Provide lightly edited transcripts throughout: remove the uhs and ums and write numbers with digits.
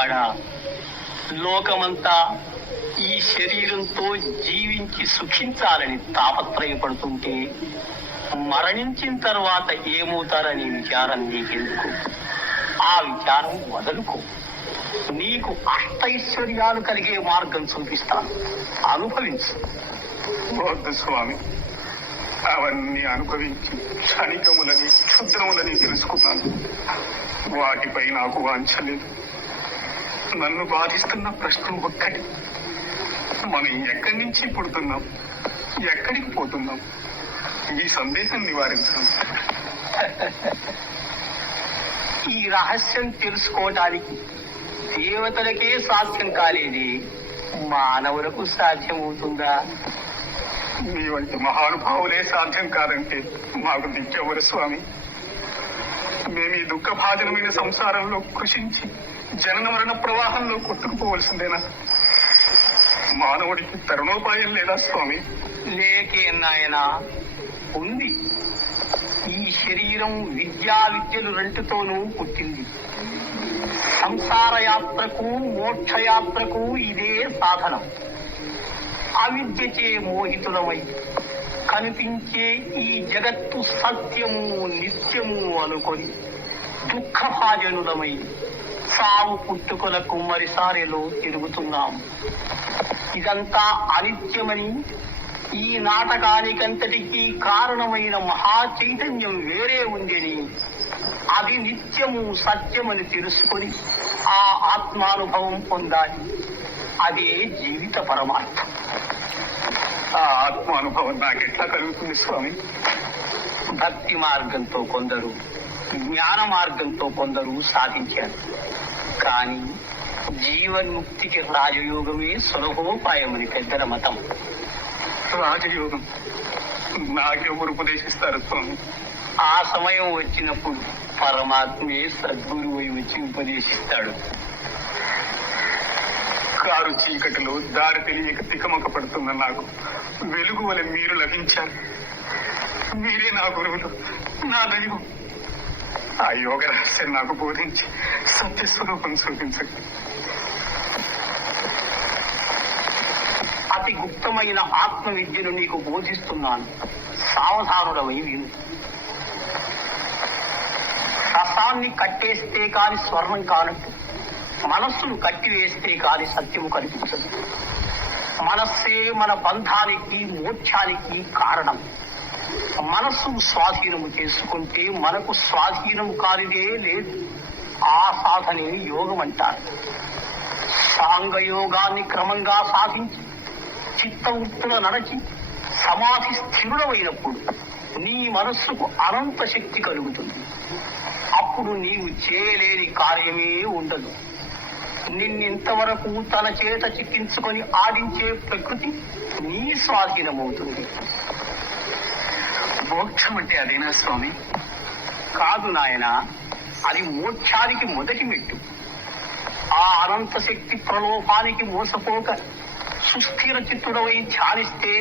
పిచ్చివాడా, లోకమంతా ఈ శరీరంతో జీవించి సుఖించాలని తాపత్రయపడుతుంటే మరణించిన తర్వాత ఏమవుతారనే విచారం నీకెందుకు? ఆ విచారం వదులుకో. నీకు అష్టైశ్వర్యాలు కలిగే మార్గం చూపిస్తాను, అనుభవించు. వద్దు స్వామి, అవన్నీ అనుభవించి క్షణికములని క్షుద్రములని తెలుసుకున్నాను. వాటిపై నాకు వాంఛలేదు. నన్ను బాధిస్తున్న ప్రశ్న ఒక్కటి: మనం ఎక్కడి నుంచి పుడుతున్నాం, ఎక్కడికి పోతున్నాం? ఈ సందేశం నివారించాను. ఈ రహస్యం తెలుసుకోవటానికి దేవతలకే సాధ్యం కాలేది, మానవులకు సాధ్యమవుతుందా? మీ వంటి మహానుభావులే సాధ్యం కాదంటే మాకు దిక్కెవరు స్వామి? మేము ఈ దుఃఖభాజనమైన సంసారంలో కృషించి జనన మరణ ప్రవాహంలో కొట్టుకుపోవలసిందేనా? మానవుడికి తరుణోపాయం లేదా స్వామి? లేకే నాయనా, ఉంది. ఈ శరీరం విద్యలు రెంటితోనూ పుట్టింది. సంసార యాత్రకు మోక్షయాత్రకు ఇదే సాధనం. అవిద్యచే మోహితులమై కనిపించే ఈ జగత్తు సత్యము నిత్యము అనుకొని దుఃఖభాజనులమై సావు పుట్టుకలకు మరిసారిలో తిరుగుతున్నాం. ఇదంతా అనిత్యమని, ఈ నాటకానికంతటికీ కారణమైన మహా చైతన్యం వేరే ఉందని, అది నిత్యము సత్యమని తెలుసుకొని ఆ ఆత్మానుభవం పొందాలి. అదే జీవిత పరమార్థం. ఆ ఆత్మానుభవం నాకెట్లా కలుగుతుంది స్వామి? భక్తి మార్గంతో కొందరు, జ్ఞాన మార్గంతో కొందరు సాధించారు. కానీ జీవన్ముక్తికి రాజయోగమే సులభోపాయమని పెద్దల మతం. రాజయోగం నాకెవరు ఉపదేశిస్తారు స్వామి? ఆ సమయం వచ్చినప్పుడు పరమాత్మే సద్గురువై వచ్చి ఉపదేశిస్తాడు. కారు చీకటిలో దారి తెలియక తికమక పడుతున్న నాకు వెలుగు వలె మీరు లభించారు. మీరే నా గురువులు, నా దైవం. ఆ యోగ రహస్యం నాకు బోధించి సత్యస్వరూపం చూపించండి. అతి గుప్తమైన ఆత్మ విద్యను నీకు బోధిస్తున్నాను, సావధానుడమై విను. రసాన్ని కట్టేస్తే కాని స్వర్ణం కానట్టు మనస్సును కట్టివేస్తే కాని సత్యము కనిపించదు. మనస్సే మన బంధానికి మోక్షానికి కారణం. మనస్సును స్వాధీనము చేసుకుంటే మనకు స్వాధీనము కానిదే లేదు. ఆ సాధనే యోగం అంటారు. సాంగ యోగాన్ని క్రమంగా సాధించి చిత్తవృత్తుల నడచి సమాధి స్థిరుడమైనప్పుడు నీ మనస్సుకు అనంత శక్తి కలుగుతుంది. అప్పుడు నీవు చేయలేని కార్యమే ఉండదు. నిన్నింతవరకు తన చేత చిక్కించుకొని ఆడించే ప్రకృతి నీ స్వాధీనమవుతుంది. మోక్షం అంటే అదేనా స్వామి? కాదు నాయన, అది మోక్షానికి మొదటి మెట్టు. ఆ అనంత శక్తి ప్రలోభానికి మోసపోక సుస్థిర చిత్తుడవై ధ్యానిస్తే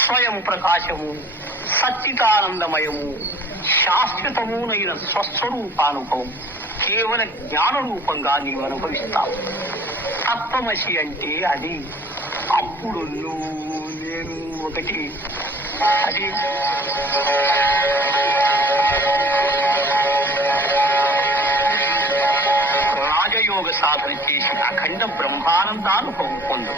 స్వయం ప్రకాశము, సచ్చిదానందమయము, శాశ్వతమునైన స్వస్వరూపానుభవం కేవల జ్ఞాన రూపంగా నీవు అనుభవిస్తావు. తత్వమసి అంటే అది. అప్పుడు నువ్వు నేను ఒకటి. అది రాజయోగ సాధన చేసి అఖండ బ్రహ్మానందానుభవం పొందు.